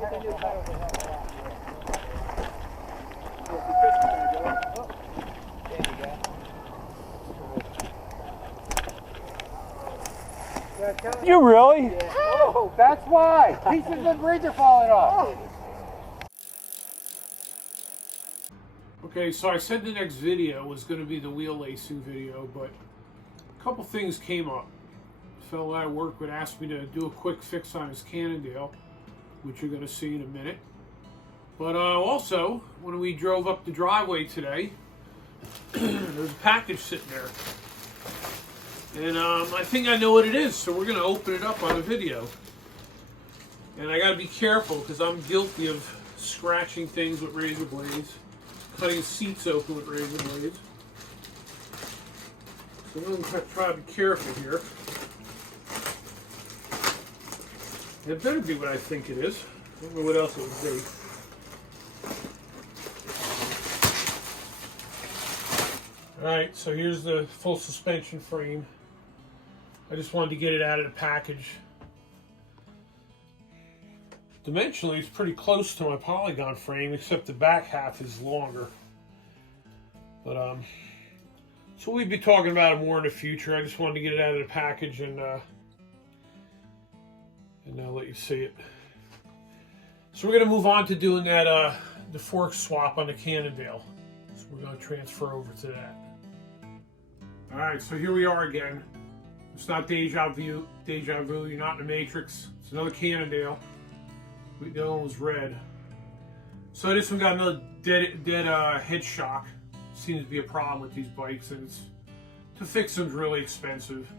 You really? Yeah. Oh, that's why. Pieces of the bridge are falling off. Okay, so I said the next video was going to be the wheel lacing video, but a couple things came up. A fellow I work with asked me to do a quick fix on his Cannondale, which you're going to see in a minute. But also, when we drove up the driveway today, there's a package sitting there. And I think I know what it is, so we're going to open it up on a video. And I got to be careful because I'm guilty of scratching things with razor blades, cutting seats open with razor blades. So I'm going to try to be careful here. It better be what I think it is. I don't know what else it would be. Alright, so here's the full suspension frame. I just wanted to get it out of the package. Dimensionally, it's pretty close to my polygon frame, except the back half is longer. But so we'll be talking about it more in the future. I just wanted to get it out of the package and I'll let you see it. So we're going to move on to doing that the fork swap on the Cannondale. So we're going to transfer over to that. All right, so here we are again. It's not deja vu. You're not in the Matrix. It's another Cannondale. The other one was red. So this one got another dead Headshock. Seems to be a problem with these bikes, and to fix them is really expensive,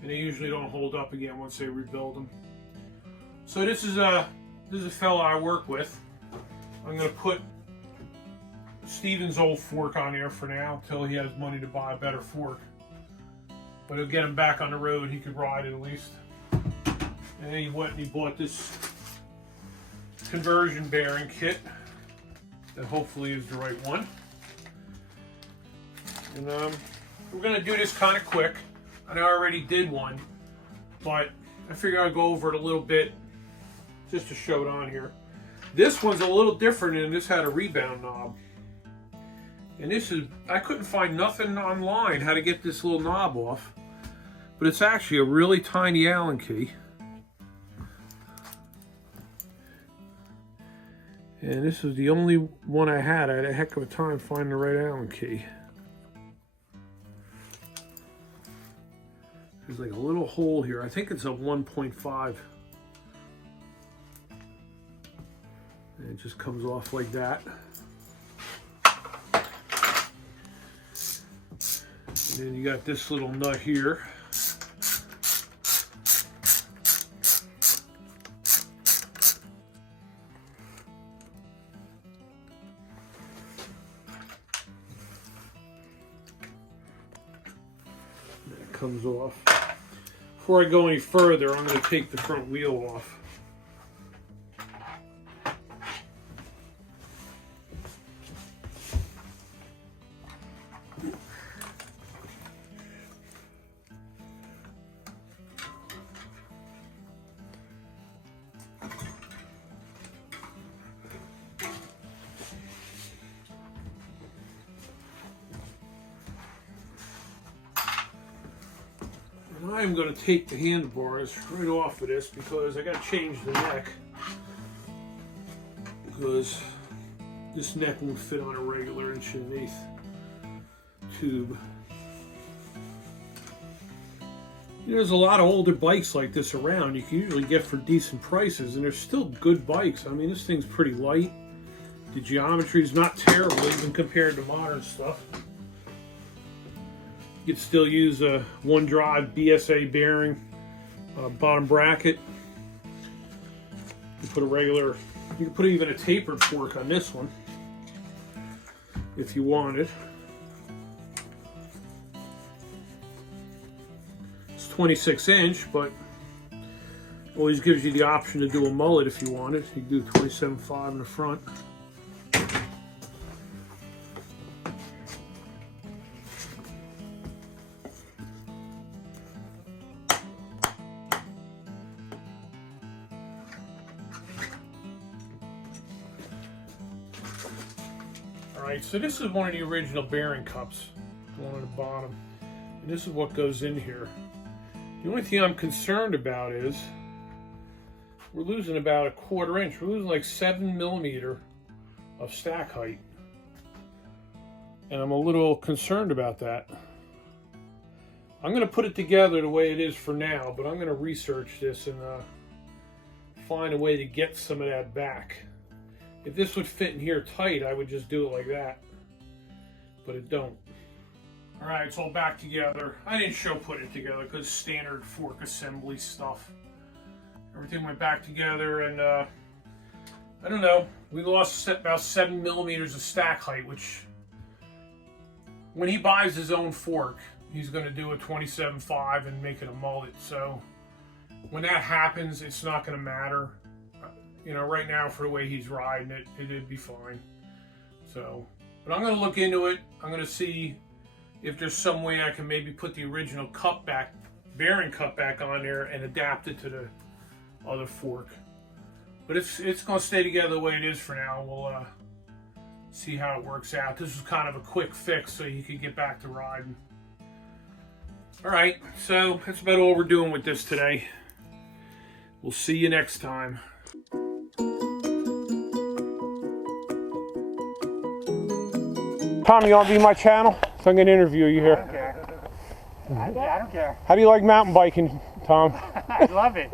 and they usually don't hold up again once they rebuild them. So this is a fella I work with. I'm going to put Steven's old fork on there for now until he has money to buy a better fork. But it'll get him back on the road. He could ride it at least. And then he went and he bought this conversion bearing kit that hopefully is the right one. And we're going to do this kind of quick. I already did one, but I figure I'll go over it a little bit just to show it on here. This one's a little different, and this had a rebound knob. And this is, I couldn't find nothing online how to get this little knob off, but it's actually a really tiny Allen key. And this is the only one I had. I had a heck of a time finding the right Allen key. There's like a little hole here. I think it's a 1.5. And it just comes off like that. And then you got this little nut here. That comes off. Before I go any further, I'm going to take the front wheel off. I'm going to take the handlebars right off of this because I got to change the neck, because this neck won't fit on a regular 1.1/8 tube. There's a lot of older bikes like this around you can usually get for decent prices, and they're still good bikes. I mean, this thing's pretty light. The geometry is not terrible even compared to modern stuff. You could still use a one drive BSA bearing, bottom bracket. You put a regular, you can put even a tapered fork on this one if you wanted. It's 26-inch, but always gives you the option to do a mullet if you wanted. You can do 27.5 in the front. Alright, so this is one of the original bearing cups, one on the bottom. And this is what goes in here. The only thing I'm concerned about is we're losing about 1/4 inch. We're losing like 7 millimeter of stack height. And I'm a little concerned about that. I'm going to put it together the way it is for now, but I'm going to research this and find a way to get some of that back. If this would fit in here tight, I would just do it like that. But it don't. Alright, it's all back together. I didn't show putting it together because standard fork assembly stuff. Everything went back together and I don't know. We lost about 7 millimeters of stack height, which when he buys his own fork, he's going to do a 27.5 and make it a mullet. So when that happens, it's not going to matter. You know, right now for the way he's riding it, it'd be fine. So, but I'm going to look into it. I'm going to see if there's some way I can maybe put the original cup back, bearing cup back on there and adapt it to the other fork. But it's going to stay together the way it is for now. We'll see how it works out. This was kind of a quick fix so you could get back to riding. Alright, so that's about all we're doing with this today. We'll see you next time. Tom, you want to be my channel? So I'm going to interview you here. I don't care. How do you like mountain biking, Tom? I love it.